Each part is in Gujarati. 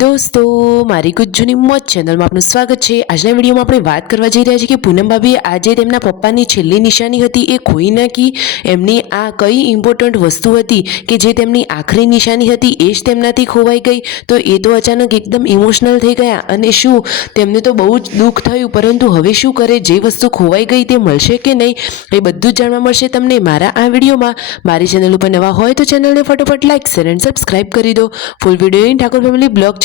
દોસ્તો મારી ગુજ્જુની મોજ ચેનલમાં આપનું સ્વાગત છે। આજના વિડીયોમાં આપણે વાત કરવા જઈ રહ્યા છીએ કે પૂનમ ભાભીએ આજે તેમના પપ્પાની છેલ્લી નિશાની હતી એ ખોઈ નાખી। એમની આ કઈ ઇમ્પોર્ટન્ટ વસ્તુ હતી કે જે તેમની આખરી નિશાની હતી એ જ તેમનાથી ખોવાઈ ગઈ। તો એ તો અચાનક એકદમ ઇમોશનલ થઈ ગયા અને શું તેમને તો બહુ જ દુઃખ થયું, પરંતુ હવે શું કરે, જે વસ્તુ ખોવાઈ ગઈ તે મળશે કે નહીં એ બધું જ જાણવા મળશે તમને મારા આ વિડીયોમાં। મારી ચેનલ ઉપર નવા હોય તો ચેનલને ફટાફટ લાઈક શેર એન્ડ સબસ્ક્રાઇબ કરી દો। Full video in Thakor family blog channel.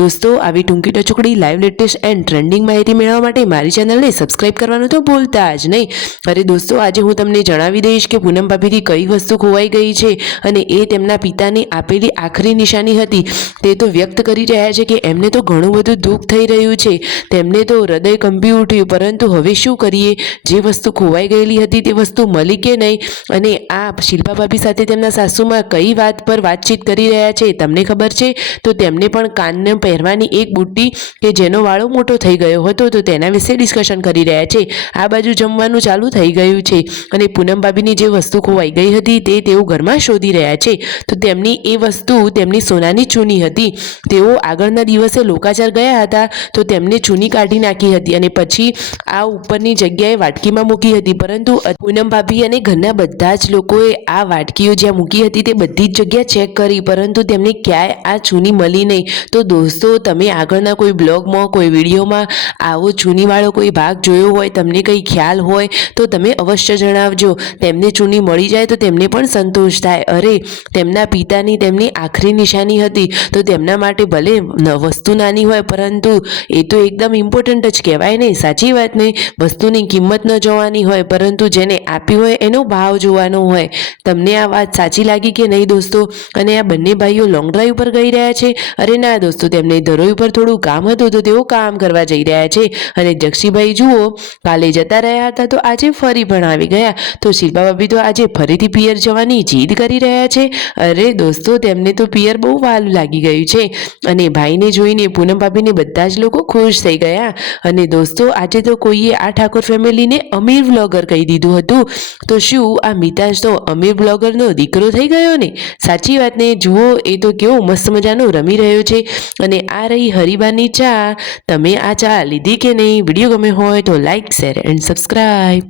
દોસ્તો આવી ટૂંકી ટચુકડી લાઈવ લેટેસ્ટ એન્ડ ટ્રેન્ડિંગ માહિતી મેળવવા માટે મારી ચેનલને સબસ્ક્રાઇબ કરવાનું તો ભૂલતા જ નહીં। અરે દોસ્તો, આજે હું તમને જણાવી દઈશ કે પૂનમ ભાભીથી કઈ વસ્તુ ખોવાઈ ગઈ છે અને એ તેમના પિતાની આપેલી આખરી નિશાની હતી તે તો વ્યક્ત કરી રહ્યા છે કે એમને તો ઘણું બધું દુઃખ થઈ રહ્યું છે, તેમને તો હૃદય કંપી ઉઠ્યું, પરંતુ હવે શું કરીએ, જે વસ્તુ ખોવાઈ ગયેલી હતી તે વસ્તુ મળી કે નહીં અને આ શિલ્પા ભાભી સાથે તેમના સાસુમાં કઈ વાત પર વાતચીત કરી રહ્યા છે તમને ખબર છે? તો તેમને પણ કાનને પહેરવાની એક બુટ્ટી કે જેનો વાળો મોટો થઈ ગયો હતો તો તેના વિશે ડિસ્કશન કરી રહ્યા છે। આ બાજુ જમવાનું ચાલુ થઈ ગયું છે અને પૂનમ ભાભીની જે વસ્તુ ખોવાઈ ગઈ હતી તે તેઓ ઘરમાં શોધી રહ્યા છે। તો તેમની એ વસ્તુ તેમની સોનાની ચૂની હતી। તેઓ આગળના દિવસે લોકાચાર ગયા હતા તો તેમને ચૂની કાઢી નાખી હતી અને પછી આ ઉપરની જગ્યાએ વાટકીમાં મૂકી હતી, પરંતુ પૂનમ ભાભી અને ઘરના બધા જ લોકોએ આ વાટકીઓ જ્યાં મૂકી હતી તે બધી જ જગ્યા ચેક કરી, પરંતુ તેમને ક્યાંય આ ચૂની મળી નહીં। તો દોસ્તો, તમે આગળના કોઈ બ્લોગમાં કોઈ વિડીયોમાં આવો ચૂનીવાળો કોઈ ભાગ જોયો હોય, તમને કંઈ ખ્યાલ હોય તો તમે અવશ્ય જણાવજો। તેમને ચૂની મળી જાય તો તેમને પણ સંતોષ થાય। અરે, તેમના પિતાની તેમની આખરી નિશાની હતી તો તેમના માટે ભલે વસ્તુ નાની હોય પરંતુ એ તો એકદમ ઇમ્પોર્ટન્ટ જ કહેવાય ને, સાચી વાત ને? વસ્તુની કિંમત ન જોવાની હોય પરંતુ જેને આપી હોય એનો ભાવ જોવાનો હોય। તમને આ વાત સાચી લાગી કે નહીં દોસ્તો? અને આ બંને ભાઈઓ લોંગ ડ્રાઈવ પર ગઈ રહ્યા છે? અરે ના દોસ્તો, તેમને ધરોઈ ઉપર થોડું કામ હતું તો તેઓ કામ કરવા જઈ રહ્યા છે અને જક્ષીભાઈ જુઓ, કાલે જતા રહ્યા હતા તો આજે ફરી પણ આવી ગયા। તો શિલ્પા ભાભી તો આજે ફરીથી પિયર જવાની જીદ કરી રહ્યા છે। અરે દોસ્તો, તેમને તો પિયર બહુ વહાલું લાગી ગયું છે અને ભાઈને જોઈને પૂનમ ભાભીને બધા જ લોકો ખુશ થઈ ગયા। અને દોસ્તો, આજે તો કોઈએ આ ઠાકોર ફેમિલીને અમીર વ્લોગર કહી દીધું હતું, તો શું આ મિતાજ તો અમીર બ્લોગરનો દીકરો થઈ ગયો ને? સાચી વાત ને? જુઓ, એ તો કેવો મસ્ત મજાનો રમી રહ્યો છે। અને આ રહી હરીબાની ચા। તમે આ ચા લીધી કે નહીં? વિડીયો ગમે હોય તો લાઈક શેર એન્ડ સબસ્ક્રાઇબ।